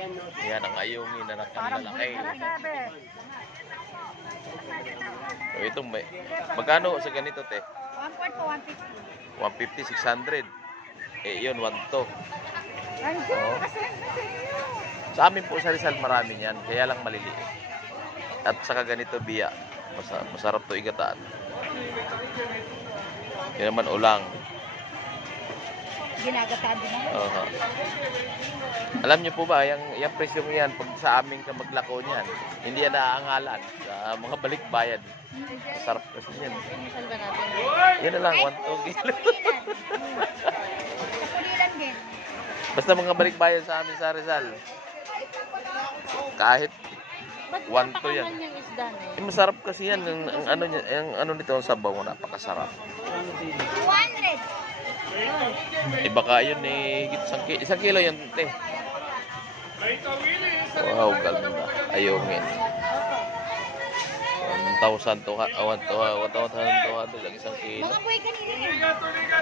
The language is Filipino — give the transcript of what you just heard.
Yan ang ayungin na Parang nakalalaki. bulit na sabi. So, itong may... Magkano sa ganito, te? 1 po, 150. 150, 600. Eh, yun, 1 to. Nandiyan, Oo. nakasend na sa inyo. Sa amin po sa Rizal marami yan, kaya lang maliliit. At saka ganito biya, masarap to igataan. Yan naman ulang. Ginagataan din ako. Oo. Alam niyo po ba, yung presyo mo yan, pag sa amin ka maglako niyan, hindi yan naaangalan sa mga balikbayan. Masarap kasi yan. Saan ba natin? Yan na lang, 1 kilo. Kapulilan din. Basta mga balikbayan sa amin sa Rizal. Kahit Ba't 1 to yan. napakaman yung isda na yun? Masarap kasi yan. Ang ano, yung ano nito, ang sabaw mo, napakasarap. 200. Baka yun eh, isang kilo yun, te. Wow, ganda. Ayungin. 1,200 lang isang kilo. Mga buhay kanina.